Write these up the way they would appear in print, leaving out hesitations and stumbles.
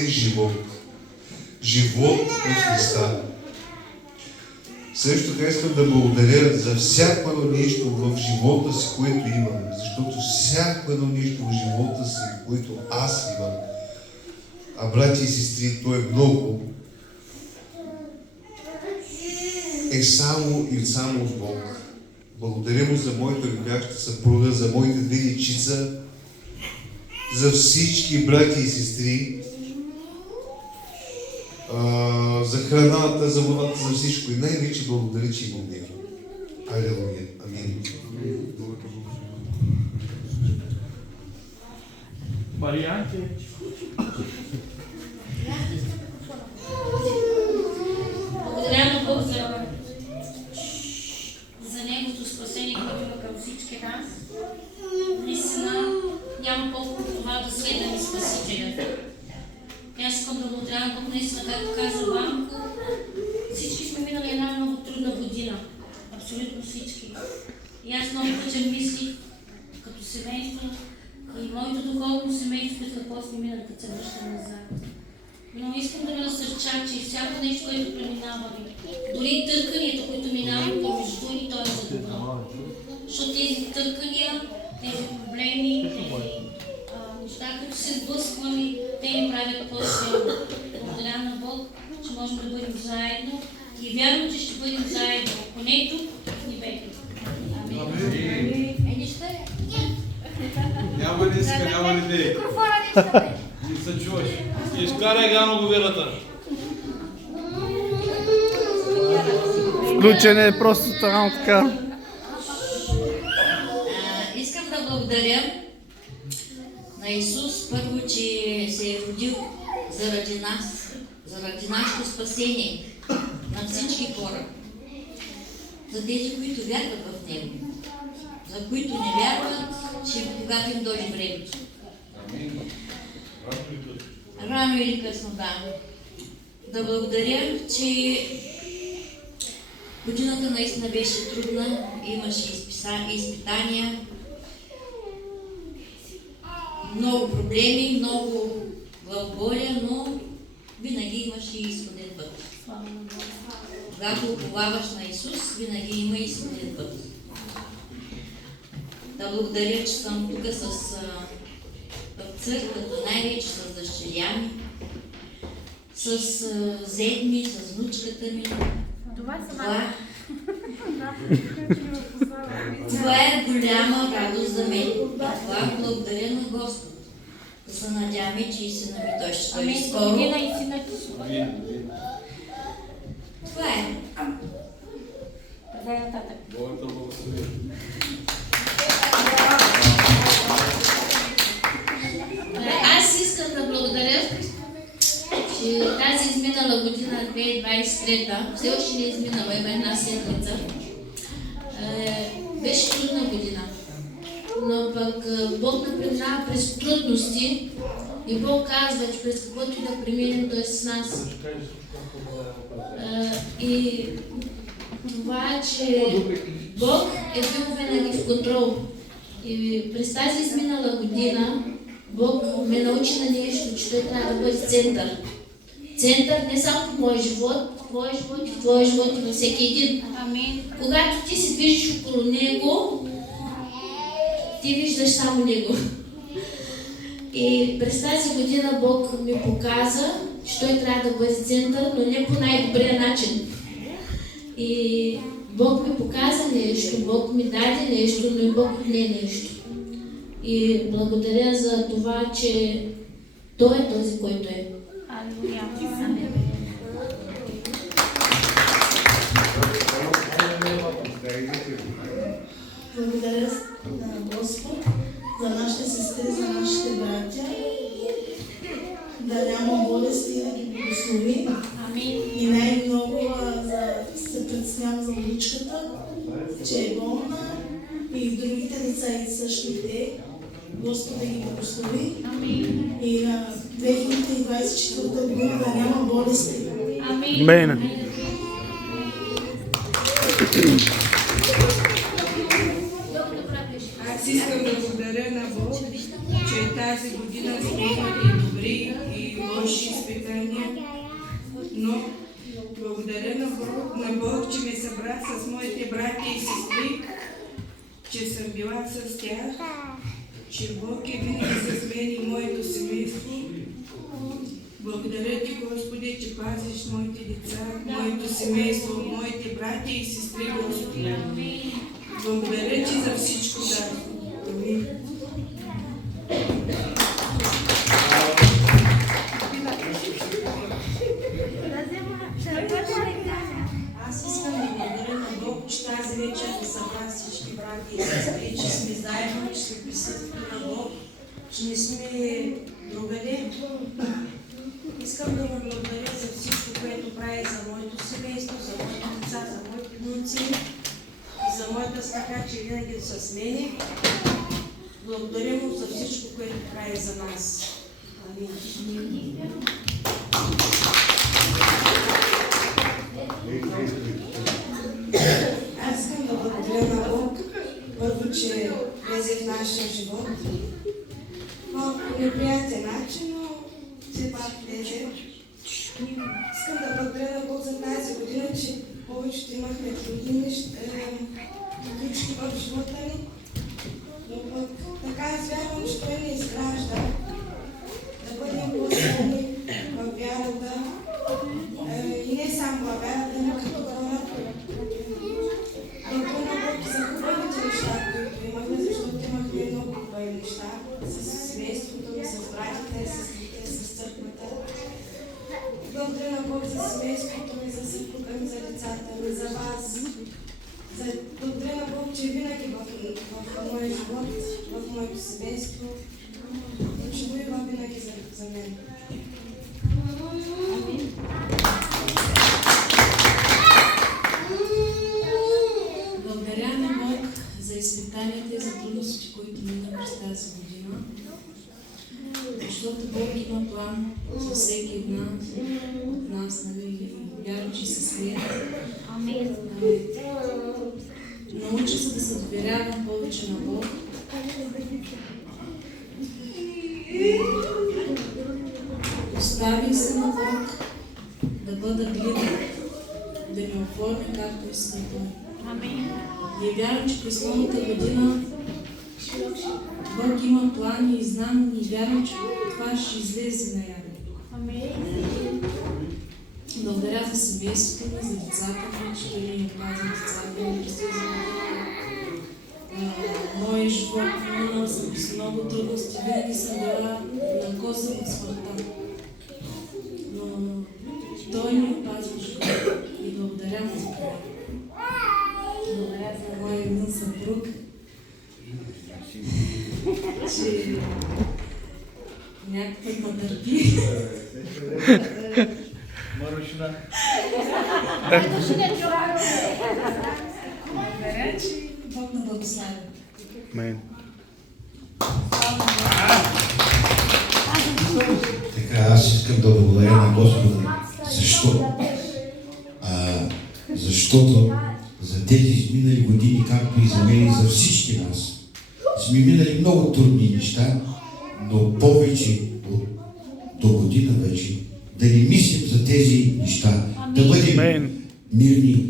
живот. Живот от Христа. Също така искам да благодаря за всяко едно нещо в живота си, което имам. Защото всяко едно нещо в живота си, което аз имам, а брати и сестри, то е много, е само и само от Бог. Благодаря му за моята любяща съпруга, за моите две дечица, за всички брати и сестри, за храната, за водата, за всичко. И най-вече благодаря, че имам Него. Алелуя. Амин. Варианти. Благодаря на Бог за Неговото спасение, което има към всички нас. Наистина няма колко това да следваме Спасителя. Аз искам да благодаря на Бог, наистина, както каза Ванко, всички сме минали една много трудна година. Абсолютно всички. И аз много пъти мислих като семейство и моето духовно семейство, пред какво сме минали, като се връщам назад. Но искам да ви насърча, че всяко нещо, което преминаваме, дори търканията, които минаваме помежду ни, то е за добро. Защото тези търкания, тези проблеми, тези неща, които се сблъскваме, те ни правят по-силно. Благодаря на Бог, че можем да бъдем заедно и вярвам, че ще бъдем заедно. Ако не тук, в небето. Амин. Нищо е. Няма ли иска, няма ли дей? Не се чуваш. Изкарай гано говирата. Включен е просто така. Искам да благодаря на Исус първо, че се е родил заради нас, заради нашето спасение на всички хора. За тези, които вярват в Него. За които не вярват, че когато им дойде времето. Рано или късно, да. Да благодаря, че годината наистина беше трудна, имаше изпитания, много проблеми, много главоболия, но винаги имаше и изходен път. Когато уповаваш на Исус, винаги има и изходен път. Да благодаря, че съм тук в църквата, най-вече с дъщеря ми, с зет ми, с внучката ми. Това е голяма радост за мен. Това благодаря на Господ. Да се надяваме, че и сина ми той ще дойде скоро. Това е. Богата благослови. Аз искам да благодаря, че тази изминала година 2023, все още не е изминала, има една седмица, беше трудна година. Но пък Бог ме преминава през трудности и Бог казва, че през каквото и да преминем, Той е с нас. И това, че Бог е бил винаги в контрол. И през тази изминала година Бог ме научи на нещо, че Той трябва да бъде център. Център не само в моя живот, в твоя живот и в твоя живот и във всеки един. Амин. Когато ти се движиш около Него, ти виждаш само Него. И през тази година Бог ми показа, че Той трябва да бъде център, но не по най-добрия начин. И Бог ми показа нещо, Бог ми даде нещо, но и Бог не е нещо. И благодаря за това, че Той е този, който е. Алелуя. Амин. Благодаря на Господ за нашите сестри, за нашите братя. Да няма болести, да ги благослови. Амин. И най-много се предснявам за внучката, че е болна, и другите деца и същите. Господ да ги благослови. Амин. И на 2024 година да няма болести. Амин. Аз искам да благодаря на Бог, че тази година сме имали добри и лоши събрание, но благодаря на Бог, че ме събра с моите братя и сестри, че съм била с тях, че Бог е винаги с мен и моето семейство. Благодаря ти, Господи, че пазиш моите деца, моето семейство, моите братя и сестри, Господи. Благодаря ти за всичко, да. Амин. Аз искам да благодаря на Бог, че тази вечер да събра всички брати и сестри, че сме заедно, че сме присъствали на Бог, че не сме другаде. Искам да му благодаря за всичко, което прави за моето семейство, за моите деца, за моите внуци и за моята снаха, че винаги са с мене. Благодаря му за всичко, което прави за нас. Амин. Аз искам да благодаря на Бог, първо, че влезе в нашия живот. Малко по неприятен начин, но все пак влезе. Искам да благодаря на Бог за тази година, че повечето имахме трудни ключки в живота ни. Но пък така аз вярвам, че Той ни изгражда да бъдем по-силни във вярата и не само във вярата, но като хора. Благодаря на Бог за хубавите неща, които имахме, защото имахме много хубави неща с семейството ми, с братите, с сестрите, с църквата. Благодаря на Бог за семейството ми, за съпруга ми, за децата ми, за вас. Благодаря на Бог, че винаги в моя живот, в моето семейство, че воюва винаги за мен. Благодаря на Бог за изпитанията и за трудностите, които минах през тази година. Защото Бог има план за всеки от нас, нали, вярвам, че се смея. Амин. Науча се да се доверявам повече на Бог. Оставих се на Бог да бъда глида, да ми оформя както иска Той. Амин. И вярвам, че през новата година Бог има плани и знам и вярвам, че това ще излезе наяве. Амин. Благодаря за семейството ми, за децата ми, че Той ми опазва децата ми, през тези моя живот минал съм с много трудности, винаги съм била на коса от смъртта. Но Той ми опазва живота и благодаря му за това. Благодаря за моя мил съпруг, че някакъв ме търпи. Марушина. Благодаря, че Бог ме благослави. Мен. Така, аз искам да благодаря на Господа. Защо? Защото за тези изминали години, както и за мен и за всички нас, сме минали много трудни неща, но повече от до година вече да не мислим за тези неща, да бъдем мирни,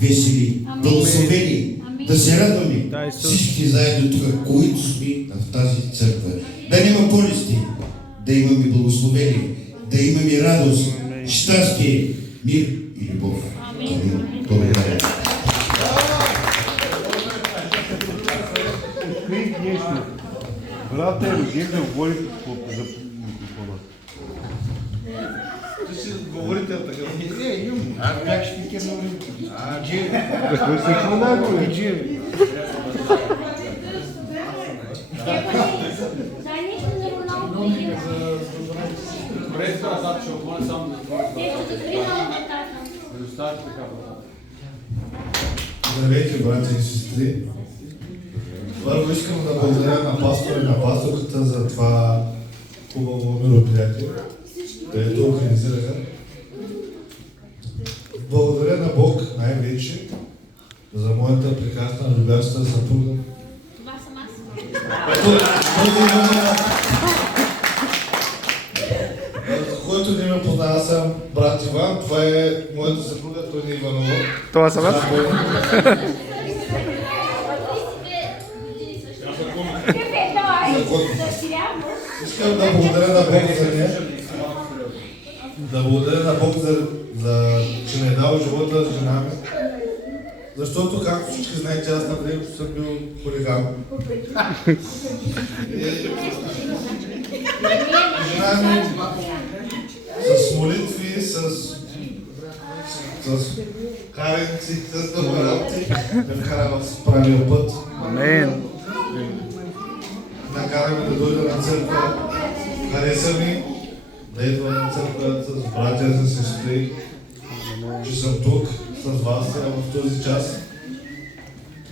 весели, благословени, да се радваме всички заедно тук, които сме в тази църква. Да няма болести, да имаме благословение, да имаме радост, щастие, мир и любов. Амин. Благодаря. Брата е родил да говори за микрофона. Ти си говорител така. Аз бях шпикер на Олимпийски. Джири. Какво се какво най-говори? Джири. Дай нещо за Роналдо. През това зад, че отвори само да говори. Нещо за Роналдо. Предоставяте така бата. Здравейте, брати и сестри. Първо искам да благодаря на пастора и на пасторката за това хубаво мероприятие, където организираха. Благодаря на Бог най-вече за моята прекрасна любяща съпруга. Това съм аз. За който който не ме познава, съм брат Иван. Това е моята съпруга, той не е Иванова. Това съм аз. Искам да благодаря на Бог за нея. Да благодаря на Бог че не е дал живота за жена ми. Защото, както всички знаете, аз на времето съм бил хулиган. Жена ми с молитви, с караници, с добри работи, ме вкара в правия път. Амен. Накараме да дойда на църква. Хареса ми да идвам на църква с братя, с сестри, че съм тук с вас в този час.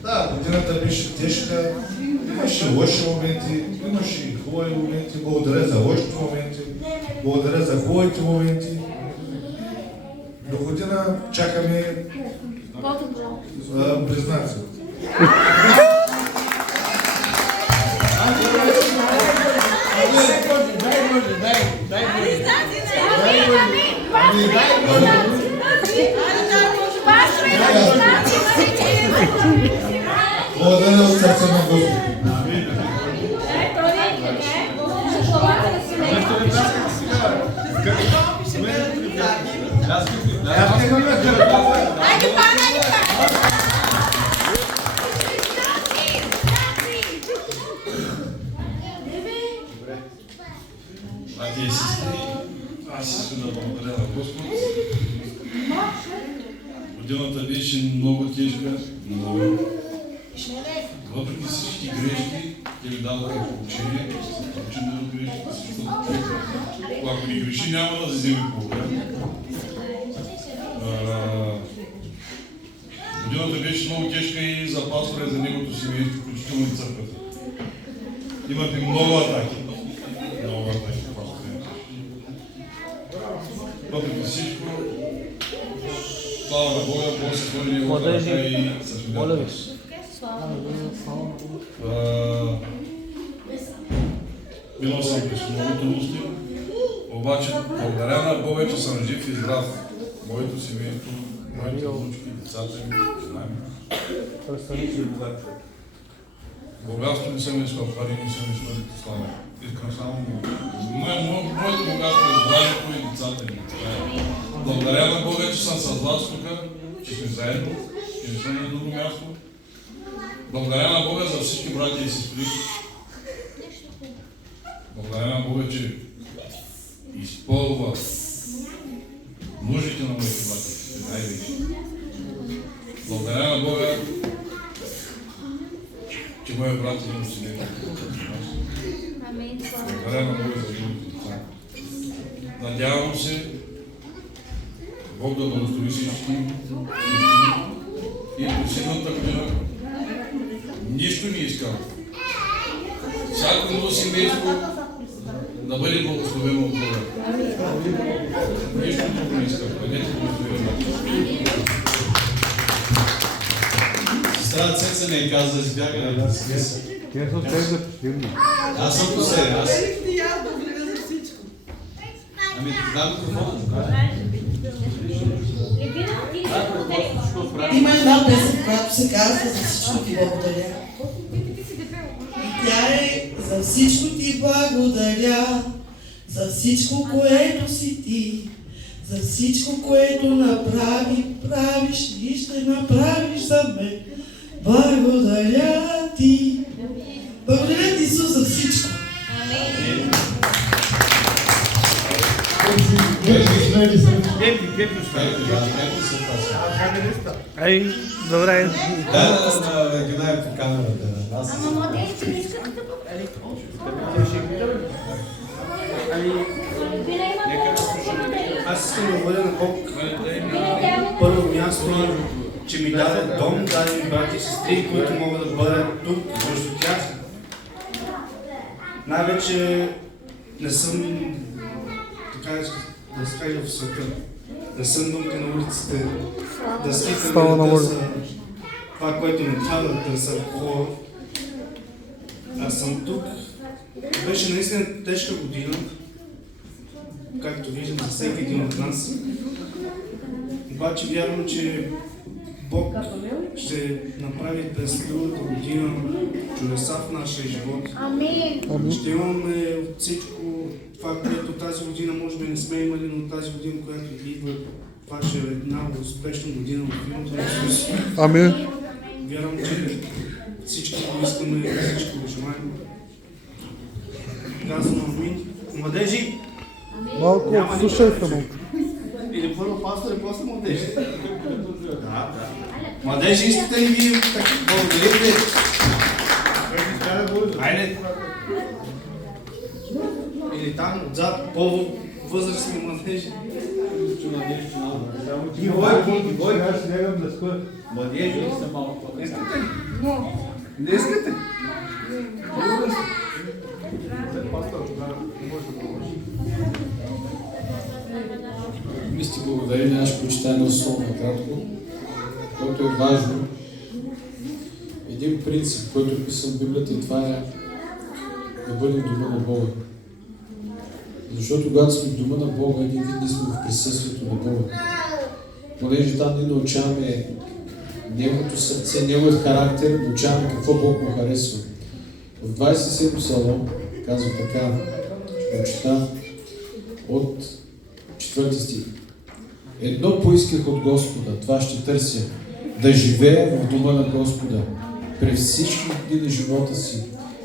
Да, годината беше тежка, имаше лоши моменти, имаше и хубави моменти. Благодаря за лошите моменти, благодаря за хубавите моменти. До година чакаме признаци. Благодаря от сърце на Господ. Братя и сестри, аз искам да благодаря на Господ. Годината беше много тежка, много. Въпреки всички грешки, те ми дадоха поучение, учим да грешките, защото ако не греши, няма да вземе по-добре. Годината беше много тежка и за пастора и за неговото семейство, включително и църквата. Имахме много атаки. Много атаки. Въпреки всичко, слава на Бога, Бог се хвърли неговата ръка и съжалявам. Минал съм през много трудности, обаче благодаря на Бога, че съм жив и здрав. Моето семейство, моите внучки, децата ми, жена ми. Богатство не съм искал, пари не съм искал да слава. Искам само моето богатство е здравето и децата ми. Благодаря на Бога, че съм с вас тук, че сме заедно, че не съм на друго място. Благодаря на Бога за всички братя и сестри. Благодаря на Бога, че изпълва нуждите на моите братя и сестри, най-вече. Благодаря на Бога, че моя брат има семейство. Благодаря на Бога за живите деца. Надявам се Бог да благослови всички и през едната година нищо не искам. Всяко едно семейство да бъде благословено от Бога. Нищо друго не искам. Бъдете благословени. Сестра Цеца не каза да избяга да се. Аз съм последен. Ами, да микрофона. Има една песен, която се казва "За всичко ти благодаря". И тя е: за всичко ти благодаря, за всичко, което си ти, за всичко, което правиш и ще направиш за мен. Благодаря ти. Благодаря ти, Исус, за всичко. Ай, добре. Да гледаем по камерата. Ама младежите не искат да Аз искам да благодаря на Бог на първо място, че ми даде дом, даде ми брати и сестри, които могат да бъдат тук между тях. Най-вече не съм, така да се кажа, в света. Не съм думка на улиците, да скитам и да търся това, което не трябва да търся хора. Аз съм тук. Беше наистина тежка година. както виждам, за всеки един от нас. Обаче вярвам, че Бог ще направи през другата година чудеса в нашия живот. Ще имаме от всичко това, което тази година може би не сме имали, но тази година, която идва, това ще е една успешна година в името на Исус. Амин. Вярвам, че всички го искаме и всички го желаем. Казвам амин. Младежи! Малко слушайте му. Или първо пастор и после младежи? Да. Младежи, искате ли вие така? Благодарите. Айде. Или там отзад по-възрастни младежи. Гивой, аз не гледам да скоро. Младежи са малко. Не искате ли? Не искате? Мисти благодарение, аз ще почитая едно слово накратко, което е важно. Един принцип, който е писан в Библията, и това е да бъдем в дома на Бога. Защото когато сме в дома на Бога, ние винаги сме в присъствието на Бога. Понеже там ние научаваме Неговото сърце, Неговият характер, научаваме какво Бог му харесва. В 27 Псалом казва така, ще прочита от 4 стих. Едно поисках от Господа, това ще търся, да живея в дома на Господа през всички дни на живота си,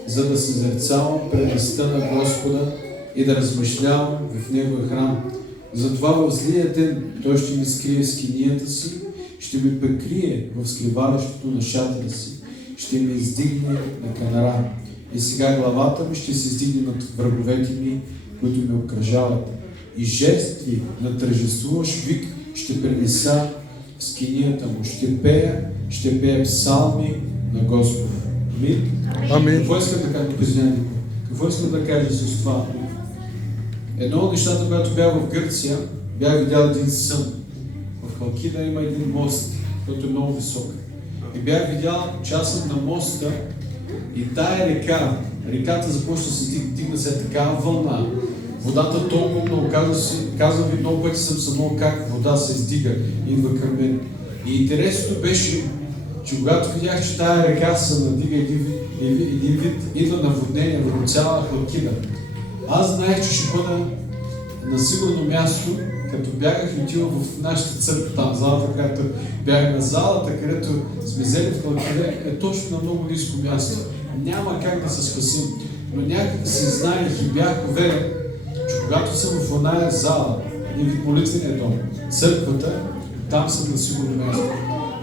за да съзерцавам прелестта на Господа и да размишлявам в Неговия храм. Затова в злия ден Той ще ми скрие в скинията си, ще ми прикрие в скривалището на шатера си, ще ми издигне на канара. И сега главата ми ще се издигне над враговете ми, които ме обкръжават. И жестви на тържествуващ вик ще пренеса в скинията му. Ще пея псалми на Господ. Амин. Какво искам да кажа, какво искам да кажа с това? Едно от нещата, когато бях в Гърция, бях видял един сън. В Халкида има един мост, който е много висок. И бях видял част на моста и тая реката започва да се дигна след такава вълна. Водата толкова много, казвам ви много пъти съм съмнал как вода се издига, идва към мен. И интересното беше, че когато видях, че тая река се надига един вид, идва наводнение върху цяла Халкида. Аз знаех, че ще бъда на сигурно място, като бягах и отивах в нашата църква, там залата, където бях на залата, където сме взели в Халкида, е точно на много ниско място. Няма как да се спасим. Но някак си знаех и бях уверен, че когато съм в оная зала, един вид молитвения дом, църквата, там съм на сигурно място.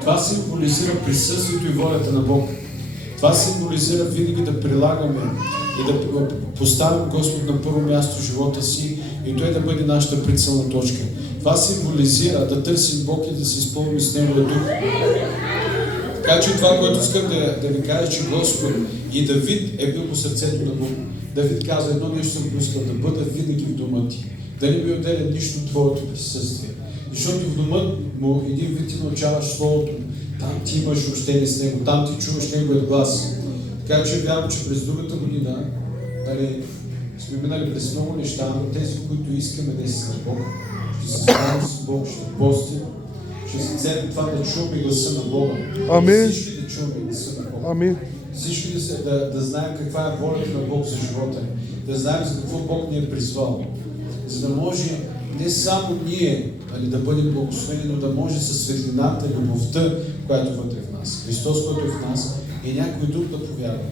Това символизира присъствието и волята на Бог. Това символизира винаги да прилагаме и да поставим Господ на първо място в живота си и Той да бъде нашата прицелна точка. Това символизира да търсим Бог и да се изпълним с Неговия дух. Така че това, което искам да ви кажа, че Господ и Давид е бил по сърцето на Бог. Давид казва, едно нещо съм поискал, да бъда винаги в дома ти. Да не ми отделя нищо от твоето присъствие. Защото в дома му един вид ти научаваш Словото, там ти имаш общение с Него, там ти чуваш Неговият глас. Така че вярвам, че през другата година сме минали през много неща, но тези, които искаме да си с Бог, ще се справим с Бог, ще постим, ще се целим това да чуваме гласа на Бога. Амин. Всички да чуваме гласа на Бога. Амин. Всички да знаем каква е волята на Бог за живота ни, да знаем за какво Бог ни е призвал, за да може не само ние да бъдем благословени, но да може със светлината, любовта, която вътре в нас, Христос, който е в нас, и някой друг да повярва.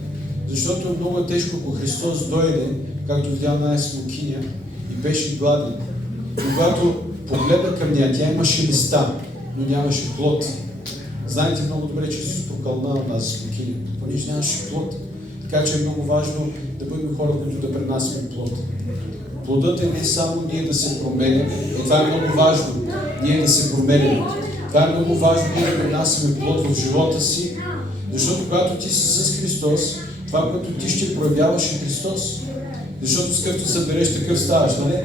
Защото е много тежко, ако Христос дойде, както видял на смокиня, и беше гладен. Когато погледна към нея, тя имаше листа, но нямаше плод. Знаете много добре, че Исус прокълна на тази смокиня, понеже нямаше плод. Така че е много важно да бъдем хора, които да пренасяме плод. Плодът е не само ние да се променяме, и това е много важно, ние да се променяме. Това е много важно, ние да пренасяме плод в живота си, защото когато ти си с Христос, това, което ти ще проявяваш е Христос. Защото с какъвто събереш, такъв ставаш, нали?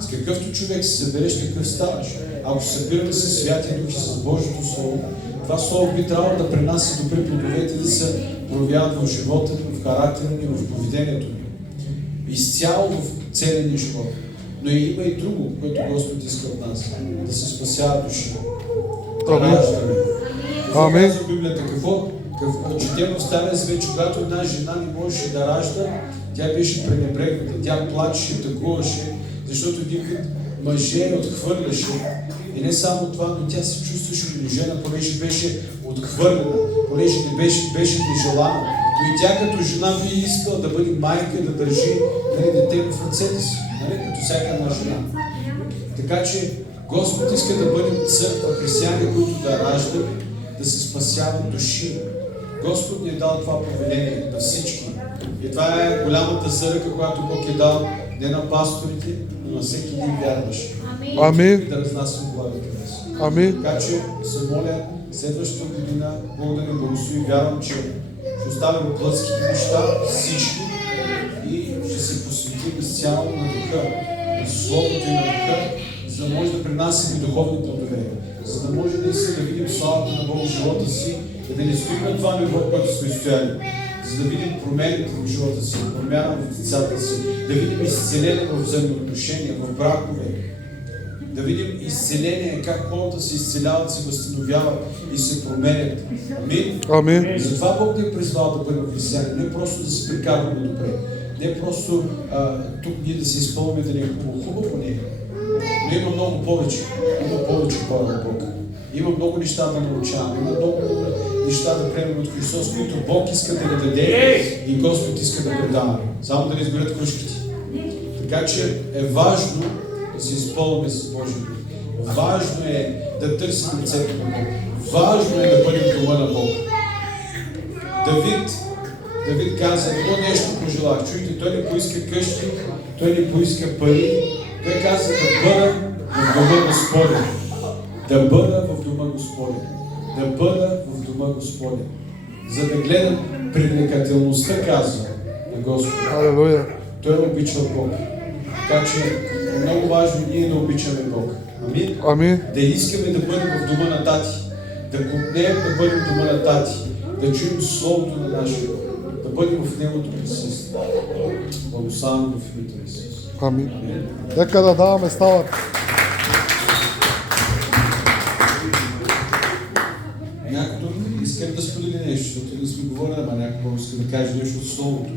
С какъвто човек се събереш, такъв ставаш. Ако се събираме с Святия Дух и с Божието Слово, това Слово би трябвало да пренася добри плодовете, да се проявяват в живота ни, в характера ни, в поведението ни. Изцяло в целия ни живот. Но има и друго, което Господ иска от нас. Да се спасяват души. Да Амин. раждаме. Какво Амин. казва Библията? Какво четем в Стария Завет, че когато една жена не можеше да ражда, тя беше пренебрегната, тя плачеше, тъгуваше, защото един вид мъже я отхвърляше. И не само това, но тя се чувстваше унижена, понеже беше отхвърлена, понеже не беше нежелана. Но и тя като жена би искала да бъде майка, да държи детето в ръцете си, като всяка една жена. Така че Господ иска да бъдем църква, християни, които да раждаме, да се спасяват души. Господ ни е дал това повеление на всички. И това е голямата заръка, която Бог е дал не на пасторите, но на всеки един вярващ. Амин. Да разнасям главите днес. Амин. Така че се моля следващата година Бог да ни благослови. Вярвам, че ще оставим плътските неща, всички, и ще се посветим изцяло на духа, на Словото и на духа, за да може да принасяме духовни плодове, за да може наистина да видим славата на Бога в живота си и да не стоим на това ниво, което сме стояли, за да видим промените в живота си, промяна в децата си, да видим изцеление в взаимоотношения, в бракове, да видим изцеление, как хората се изцеляват, се възстановяват и се променят. Амин. Амин. Затова Бог ни е призвал да бъдем християни, не просто да се прикарваме добре, не просто тук ние да се изпълним да не е хубаво. Хубаво не е. Но има много повече. Има повече хора от Бог. Има много неща да научаваме. Има много неща да приемем от Христос, които Бог иска да ни даде и Господ иска да предава. Само да не изберат крушките. Така че е важно да се изпълним с Божия дух. Важно е да търсим лицето на Бог. Важно е да бъдем дома на Бог. Давид каза, едно нещо пожелах. Чуйте, той не поиска къщи, той не поиска пари. Той каза да бъда в дома Господен. Да бъда в дома Господен. Да бъда в дома Господен. За да гледам привлекателността, казва на Господа. Алелуя. Той е обичал Бог. Така че е много важно ние да обичаме Бог. Амин? Амин. Да искаме да бъдем в дома на тати. Да купнеем да бъдем в дома на тати. Да чуем Словото на нашия Бог. Да бъдем в Неговото присъствие. Благославяме в името на Исус. Амин. Нека да даваме стават. Някой искам да сподели нещо, защото не сме говорили, ама някой иска да каже нещо от Словото.